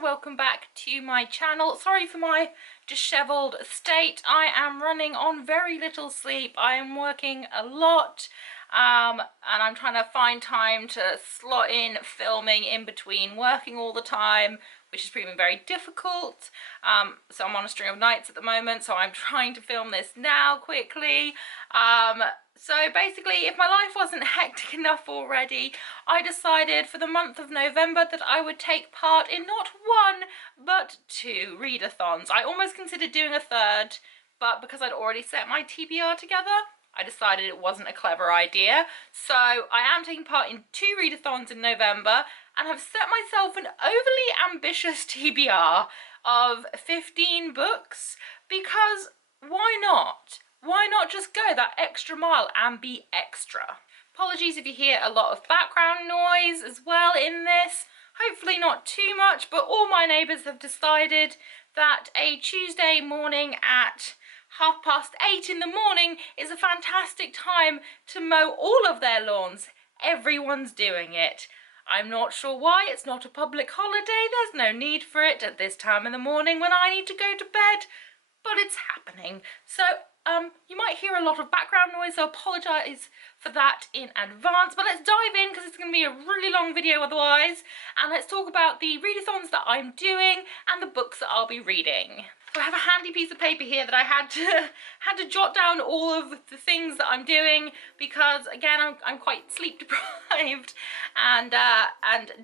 and welcome back to my channel. Sorry for my disheveled state. I am running on very little sleep. I am working a lot and I'm trying to find time to slot in filming in between working all the time, which is proving very difficult. So I'm on a string of nights at the moment, so I'm trying to film this now quickly. So basically, if my life wasn't hectic enough already, I decided for the month of November that I would take part in not one, but 2 readathons. I almost considered doing a third, but because I'd already set my TBR together, I decided it wasn't a clever idea. So I am taking part in 2 readathons in November, and have set myself an overly ambitious TBR of 15 books, because why not? Why not just go that extra mile and be extra? Apologies if you hear a lot of background noise as well in this. Hopefully not too much, but all my neighbours have decided that a Tuesday morning at 8:30 in the morning is a fantastic time to mow all of their lawns. Everyone's doing it. I'm not sure why. It's not a public holiday. There's no need for it at this time in the morning when I need to go to bed, but it's happening. So you might hear a lot of background noise, so I apologise for that in advance. But let's dive in, because it's going to be a really long video otherwise, and let's talk about the readathons that I'm doing and the books that I'll be reading. So I have a handy piece of paper here that I had to jot down all of the things that I'm doing, because again I'm quite sleep deprived and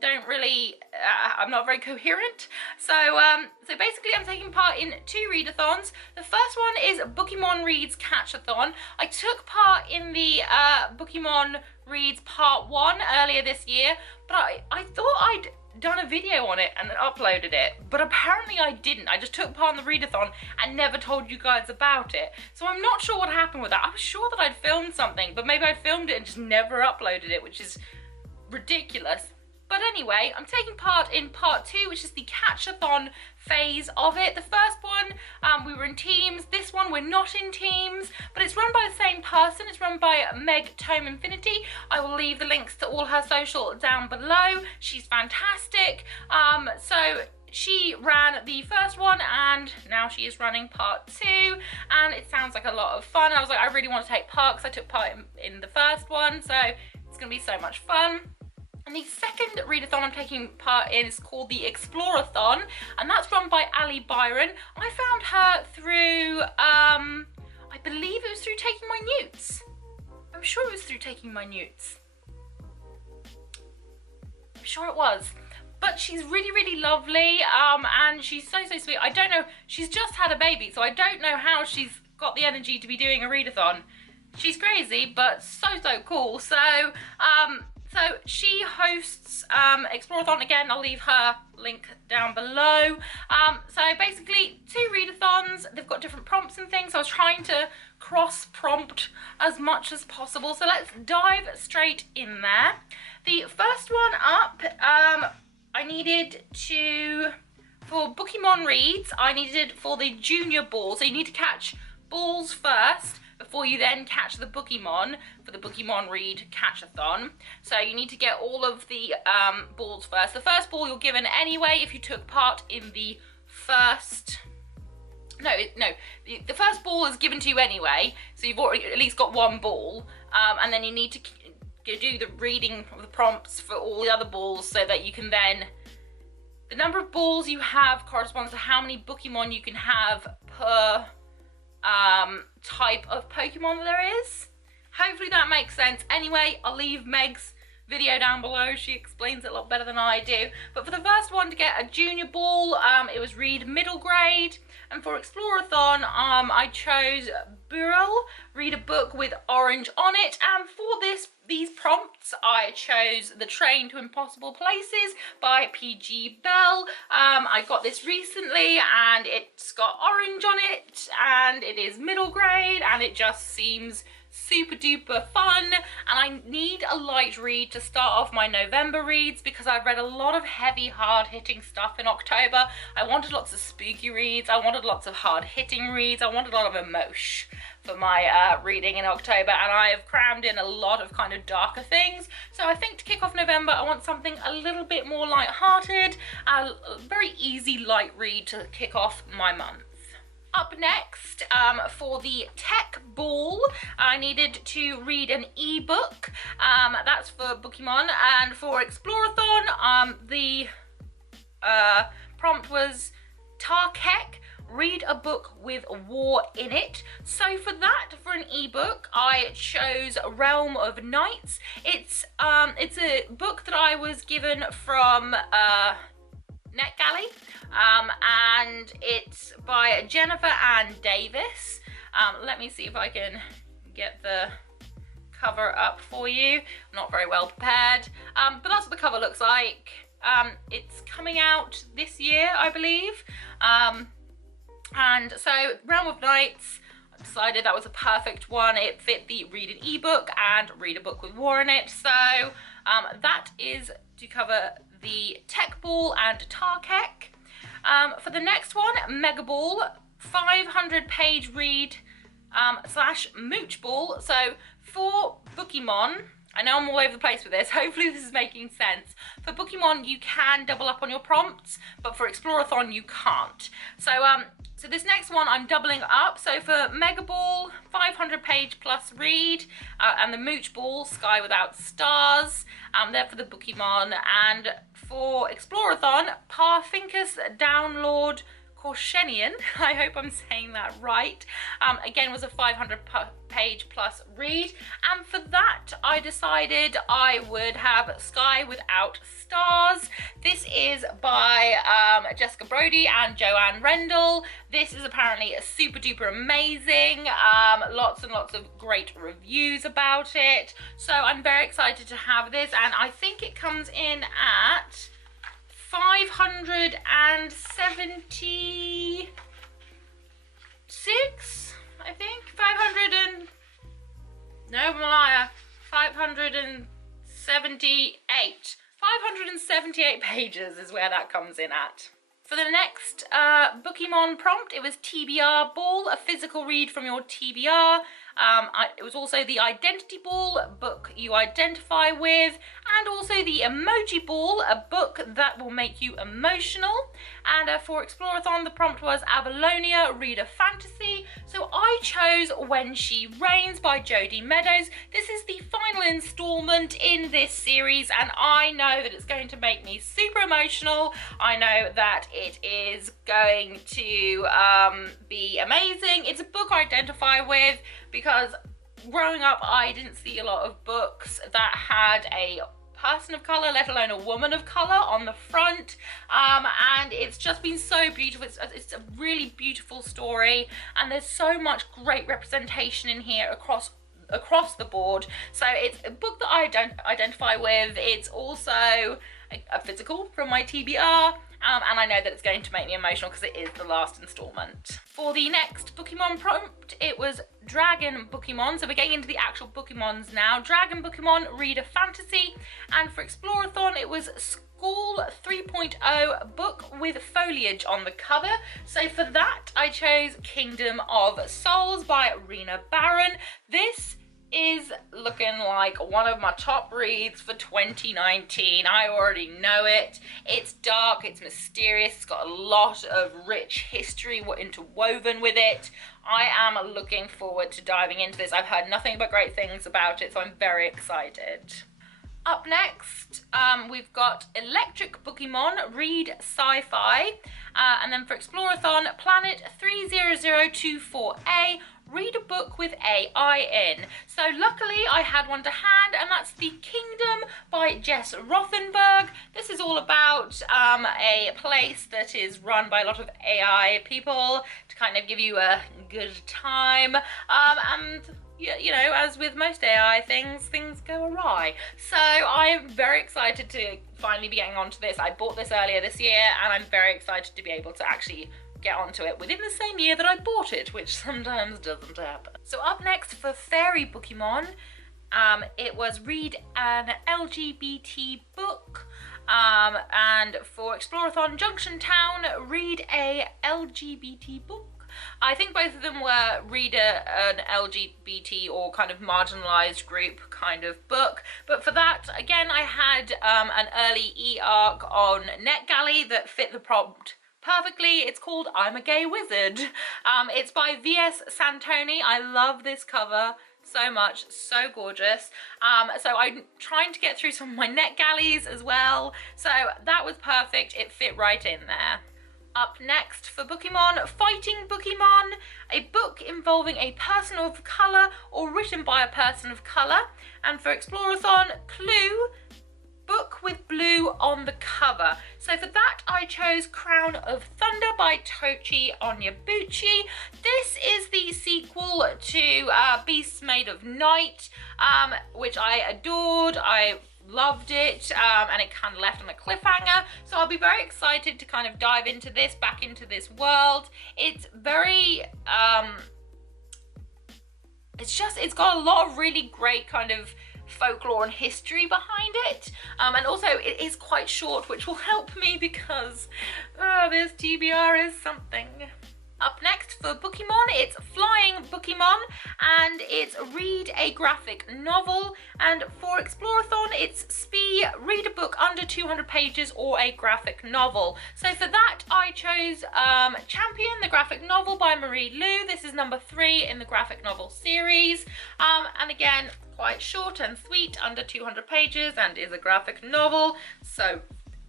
don't really I'm not very coherent. So basically I'm taking part in 2 readathons. The first one is Bookemon Reads Catchathon. I took part in the Bookemon Reads Part 1 earlier this year, but I thought I'd done a video on it and uploaded it, but apparently I didn't. I just took part in the readathon and never told you guys about it. So I'm not sure what happened with that. I was sure that I'd filmed something, but maybe I filmed it and just never uploaded it, which is ridiculous. But anyway, I'm taking part in part 2, which is the Catchathon phase of it. The first one, we were in teams. This one, we're not in teams, but it's run by the same person. It's run by Meg Tome Infinity. I will leave the links to all her social down below. She's fantastic. So she ran the first one, and now she is running part 2, and it sounds like a lot of fun. I was like, I really want to take part, because I took part in the first one, so it's going to be so much fun. And the second readathon I'm taking part in is called the Explore-a-thon, and that's run by Ali Byron. I found her through, I believe it was through Taking My Newts. I'm sure it was through Taking My Newts. I'm sure it was. But she's really, really lovely, and she's so, so sweet. I don't know, she's just had a baby, so I don't know how she's got the energy to be doing a readathon. She's crazy, but so, so cool. So she hosts Explore-a-thon. Again, I'll leave her link down below. So basically 2 readathons. They've got different prompts and things, so I was trying to cross-prompt as much as possible. So let's dive straight in there. The first one up, I needed to, for Bookemon Reads, I needed for the junior ball. So you need to catch balls first before you then catch the Bookemon for the Bookemon Read Catchathon. So you need to get all of the balls first. The first ball you're given anyway if you took part in the first... the first ball is given to you anyway, so you've already at least got 1 ball, and then you need to do the reading of the prompts for all the other balls, so that you can then... The number of balls you have corresponds to how many Bookemon you can have per type of Pokemon there is. Hopefully that makes sense. Anyway, I'll leave Meg's video down below. She explains it a lot better than I do. But for the first one, to get a junior ball, it was read middle grade. And for Explore-a-thon, I chose Burrell, read a book with orange on it. And for these prompts, I chose The Train to Impossible Places by P.G. Bell. I got this recently, and it's got orange on it, and it is middle grade, and it just seems super duper fun, and I need a light read to start off my November reads because I've read a lot of heavy, hard-hitting stuff in October. I wanted lots of spooky reads, I wanted lots of hard-hitting reads, I wanted a lot of emotion for my reading in October, and I have crammed in a lot of kind of darker things. So I think to kick off November, I want something a little bit more light-hearted, a very easy light read to kick off my month. Up next, for the tech ball, I needed to read an ebook. That's for Bookemon, and for Explore-a-thon, the prompt was Tarkek, read a book with war in it. So for that, for an ebook, I chose Realm of Nights. It's a book that I was given from NetGalley, and it's by Jennifer Ann Davis. Let me see if I can get the cover up for you. I'm not very well prepared, but that's what the cover looks like. It's coming out this year, I believe. And so Realm of Nights, I decided that was a perfect one. It fit the read an ebook and read a book with war in it. So that is to cover the tech ball and Tarkek. For the next one, Mega Ball, 500-page read slash mooch ball. So for Bookemon, I know I'm all over the place with this, hopefully this is making sense. For Bookemon, you can double up on your prompts, but for Explore-a-thon, you can't. So so this next one, I'm doubling up. So for Mega Ball, 500-page plus read, and the Mooch Ball, Sky Without Stars, they're for the Bookemon. And for Explore-a-thon, Parfinkus Downlord Korshenian, I hope I'm saying that right, again was a 500-page plus read, and for that I decided I would have Sky Without Stars. This is by Jessica Brody and Joanne Rendell. This is apparently super duper amazing, lots and lots of great reviews about it, so I'm very excited to have this, and I think it comes in at 576, I think. 578 pages is where that comes in at. For the next Bookemon prompt, it was TBR Ball, a physical read from your TBR. It was also the Identity Ball, a book you identify with, and also the Emoji Ball, a book that will make you emotional. And for Explore-a-thon, the prompt was Avalonia, read a fantasy. So I chose When She Rains by Jodie Meadows. This is the final installment in this series, and I know that it's going to make me super emotional. I know that it is going to be amazing. It's a book I identify with because growing up I didn't see a lot of books that had a person of colour, let alone a woman of colour on the front, and it's just been so beautiful. It's a really beautiful story, and there's so much great representation in here across the board. So it's a book that I don't identify with. It's also a physical from my TBR, and I know that it's going to make me emotional because it is the last installment. For the next Bookemon prompt, it was Dragon Bookemon. So we're getting into the actual Bookemons now. Dragon Bookemon, read a fantasy. And for Explore-a-thon, it was School 3.0, book with foliage on the cover. So for that, I chose Kingdom of Souls by Rena Barron. This is looking like one of my top reads for 2019. I already know it. It's dark, it's mysterious, it's got a lot of rich history interwoven with it. I am looking forward to diving into this. I've heard nothing but great things about it, so I'm very excited. Up next, we've got Electric Bookemon, read sci-fi, and then for Explore-a-thon, Planet 30024A, read a book with AI in. So luckily I had one to hand, and that's The Kingdom by Jess Rothenberg. This is all about a place that is run by a lot of AI people to kind of give you a good time, and you know, as with most AI things go awry. So I'm very excited to finally be getting onto this. I bought this earlier this year, and I'm very excited to be able to actually get onto it within the same year that I bought it, which sometimes doesn't happen. So up next for Fairy Bookemon, it was read an LGBT book, and for Explore-a-thon Junction Town, read a LGBT book. I think both of them were read an LGBT or kind of marginalised group kind of book, but for that, again, I had an early e-arc on NetGalley that fit the prompt perfectly. It's called I'm a Gay Wizard. It's by V.S. Santoni. I love this cover so much, so gorgeous. So I'm trying to get through some of my NetGalleys as well, so that was perfect. It fit right in there. Up next for Bookemon, Fighting Bookemon, a book involving a person of colour or written by a person of colour. And for Explore-a-thon, Clue, book with blue on the cover. So for that I chose Crown of Thunder by Tochi Onyebuchi. This is the sequel to Beasts Made of Night, which I adored. I loved it, and it kind of left on a cliffhanger, so I'll be very excited to kind of dive into this, back into this world. It's very it's got a lot of really great kind of folklore and history behind it, and also it is quite short, which will help me because this TBR is something. Up next for Bookemon, it's Flying Bookemon, and it's read a graphic novel. And for Explore-a-thon, it's Spee, read a book under 200 pages or a graphic novel. So for that, I chose Champion, the graphic novel by Marie Lu. This is number 3 in the graphic novel series. And again, quite short and sweet, under 200 pages, and is a graphic novel. So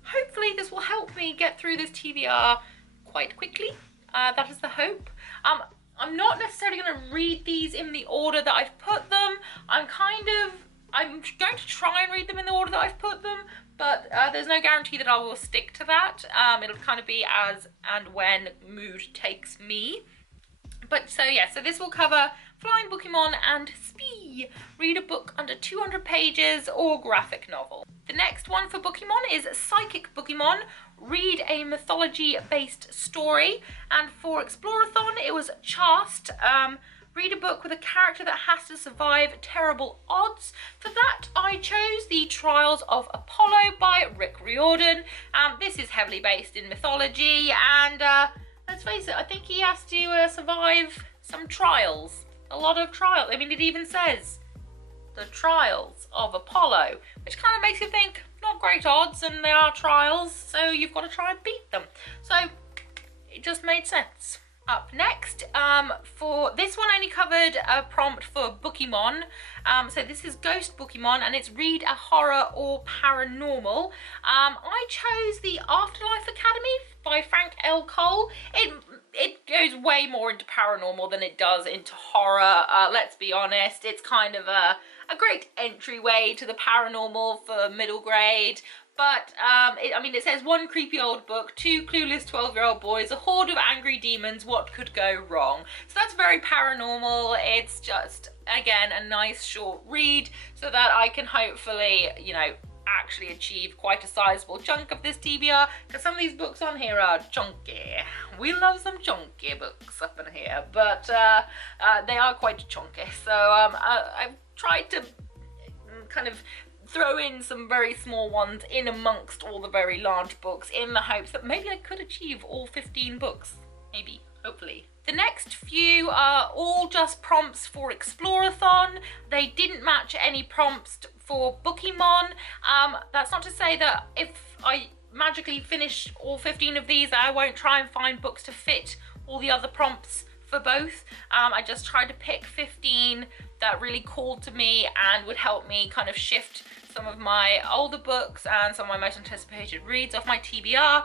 hopefully this will help me get through this TBR quite quickly. That is the hope. I'm not necessarily going to read these in the order that I've put them. I'm going to try and read them in the order that I've put them, but there's no guarantee that I will stick to that. It'll kind of be as and when mood takes me. But so yeah, so this will cover Flying Bookemon and Spee, read a book under 200 pages or graphic novel. The next one for Bookemon is Psychic Bookemon, read a mythology-based story. And for Explore-a-thon, it was Chast, read a book with a character that has to survive terrible odds. For that, I chose The Trials of Apollo by Rick Riordan. This is heavily based in mythology, and let's face it, I think he has to survive some trials. A lot of trials. I mean, it even says The Trials of Apollo, which kind of makes you think, not great odds, and they are trials, so you've got to try and beat them. So it just made sense. Up next, for this one I only covered a prompt for Bookemon. So this is Ghost Bookemon, and it's read a horror or paranormal. I chose The Afterlife Academy by Frank L. Cole. It goes way more into paranormal than it does into horror. Let's be honest, it's kind of a great entryway to the paranormal for middle grade. But, I mean, it says one creepy old book, 2 clueless 12-year-old boys, a horde of angry demons, what could go wrong? So that's very paranormal. It's just, again, a nice short read so that I can hopefully, you know, actually achieve quite a sizable chunk of this TBR, because some of these books on here are chunky. We love some chunky books up in here, but they are quite chunky. So I've tried to kind of throw in some very small ones in amongst all the very large books in the hopes that maybe I could achieve all 15 books. Maybe, hopefully. The next few are all just prompts for Explore-a-thon. They didn't match any prompts for Bookemon. That's not to say that if I magically finish all 15 of these, I won't try and find books to fit all the other prompts for both. I just tried to pick 15 that really called to me and would help me kind of shift some of my older books and some of my most anticipated reads off my TBR.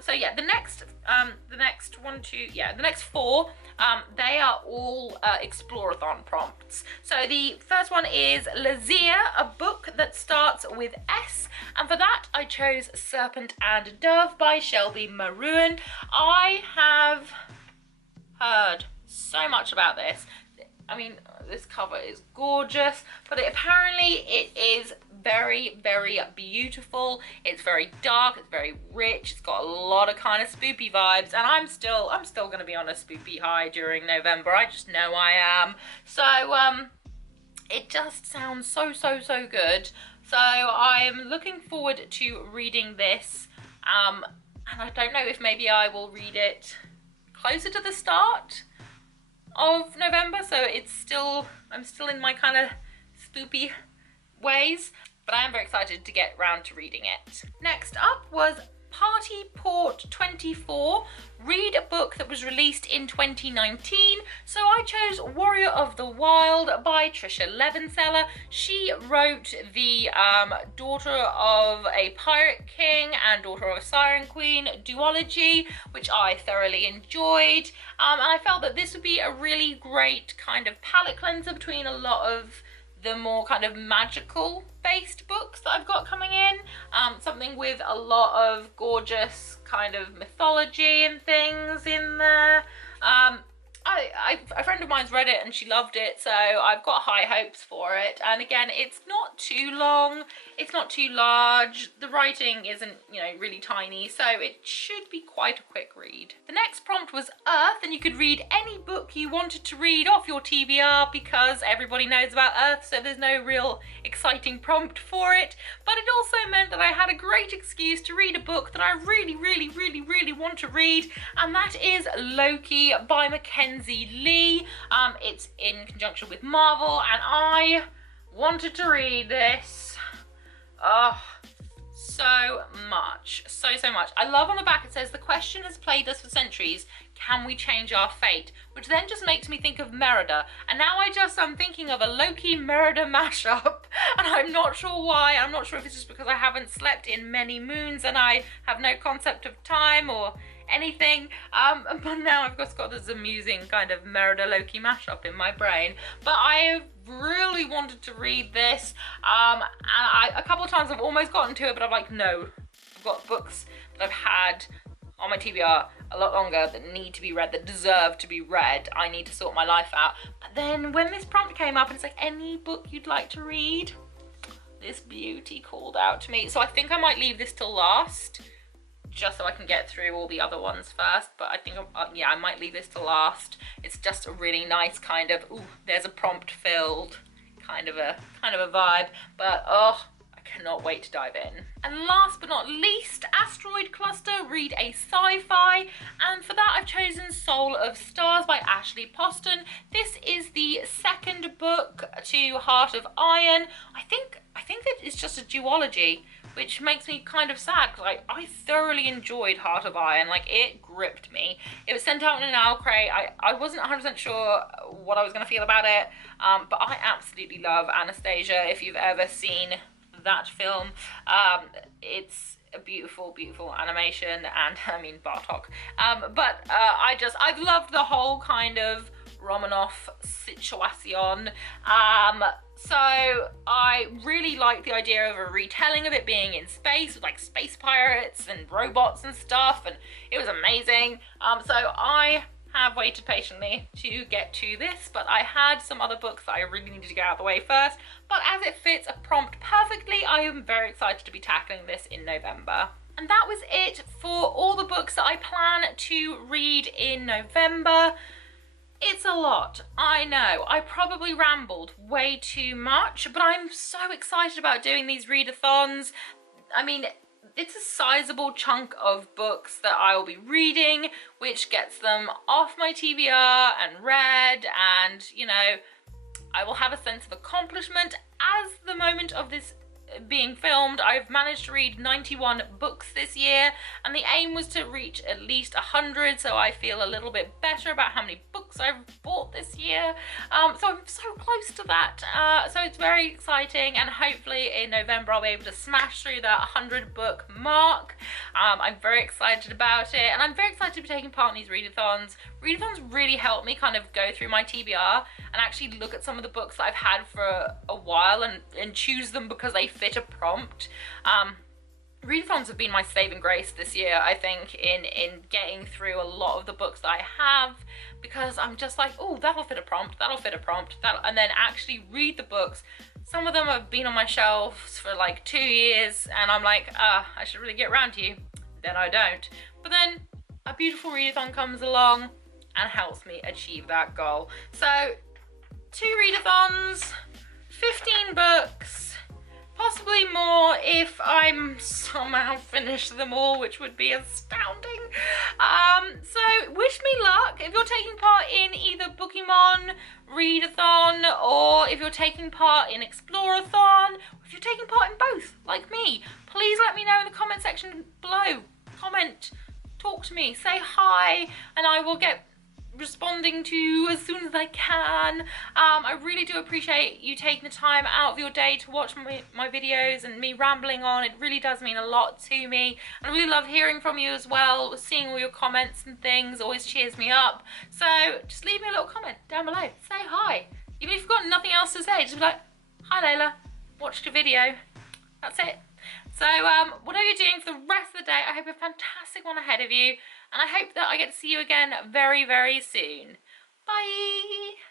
So yeah, the next four, they are all Explore-a-thon prompts. So the first one is Lazia, a book that starts with S, and for that I chose Serpent and Dove by Shelby Maroon. I have heard so much about this. I mean, this cover is gorgeous, but apparently it is very, very beautiful. It's very dark, it's very rich, it's got a lot of kind of spoopy vibes, and I'm still gonna be on a spoopy high during November. I just know I am. So it just sounds so good. So I'm looking forward to reading this, and I don't know if maybe I will read it closer to the start of November, so I'm still in my kind of spoopy ways, but I am very excited to get round to reading it. Next up was Party Port 24, read a book that was released in 2019. So I chose Warrior of the Wild by Trisha Levenseller. She wrote the Daughter of a Pirate King and Daughter of a Siren Queen duology, which I thoroughly enjoyed. And I felt that this would be a really great kind of palette cleanser between a lot of the more kind of magical based books that I've got coming in. Something with a lot of gorgeous kind of mythology and things in there. A friend of mine's read it and she loved it, so I've got high hopes for it. And again, it's not too long, it's not too large, the writing isn't, you know, really tiny, so it should be quite a quick read. The next prompt was Earth, and you could read any book you wanted to read off your TBR because everybody knows about Earth, so there's no real exciting prompt for it. But it also meant that I had a great excuse to read a book that I really want to read, and that is Loki by Mackenzie Lee. It's in conjunction with Marvel, and I wanted to read this so much. I love on the back it says, the question has plagued us for centuries, can we change our fate? Which then just makes me think of Merida, and now I'm thinking of a Loki Merida mashup, and I'm not sure why. I'm not sure if it's just because I haven't slept in many moons and I have no concept of time or anything, but now I've just got this amusing kind of Merida Loki mashup in my brain. But I have really wanted to read this, and a couple of times I've almost gotten to it, but I'm like, no, I've got books that I've had on my TBR a lot longer that need to be read, that deserve to be read. I need to sort my life out. But then when this prompt came up and it's like, any book you'd like to read, this beauty called out to me. So I think I might leave this till last, just so I can get through all the other ones first. But I think, yeah, I might leave this to last. It's just a really nice kind of, ooh, there's a prompt filled kind of a vibe. But oh, I cannot wait to dive in. And last but not least, Asteroid Cluster, read a sci-fi. And for that I've chosen Soul of Stars by Ashley Poston. This is the second book to Heart of Iron. I think that it's just a duology, which makes me kind of sad because I thoroughly enjoyed Heart of Iron. Like, it gripped me. It was sent out in an owl crate. I wasn't 100% sure what I was going to feel about it, but I absolutely love Anastasia. If you've ever seen that film, it's a beautiful animation, and I mean Bartok, but I've loved the whole kind of Romanoff situation. So I really like the idea of a retelling of it being in space with like space pirates and robots and stuff, and it was amazing. So I have waited patiently to get to this, but I had some other books that I really needed to get out of the way first. But as it fits a prompt perfectly, I am very excited to be tackling this in November. And that was it for all the books that I plan to read in November. It's a lot, I know. I probably rambled way too much, but I'm so excited about doing these readathons. I mean, it's a sizable chunk of books that I will be reading, which gets them off my TBR and read, and, you know, I will have a sense of accomplishment. As the moment of this being filmed, I've managed to read 91 books this year, and the aim was to reach at least 100, so I feel a little bit better about how many books I've bought this year. So I'm so close to that, so it's very exciting, and hopefully in November I'll be able to smash through that 100 book mark. I'm very excited about it, and I'm very excited to be taking part in these readathons. Readathons really help me kind of go through my TBR and actually look at some of the books that I've had for a while and choose them because they fit a prompt. readathons have been my saving grace this year, I think, in getting through a lot of the books that I have, because I'm just like, oh, that'll fit a prompt, that'll fit a prompt, and then actually read the books. Some of them have been on my shelves for like 2 years, and I'm like, I should really get around to you. Then I don't. But then a beautiful readathon comes along and helps me achieve that goal. So 2 readathons, 15 books, possibly more if I'm somehow finish them all, which would be astounding. So wish me luck if you're taking part in either Bookemon readathon, or if you're taking part in Explore-a-thon, or if you're taking part in both, like me. Please let me know in the comment section below. Comment, talk to me, say hi, and I will get responding to you as soon as I can. I really do appreciate you taking the time out of your day to watch my videos and me rambling on. It really does mean a lot to me. I really love hearing from you as well. Seeing all your comments and things always cheers me up. So just leave me a little comment down below. Say hi. Even if you've got nothing else to say, just be like, hi Layla, watched your video. That's it. So whatever you're doing for the rest of the day, I hope a fantastic one ahead of you. And I hope that I get to see you again very, very soon. Bye!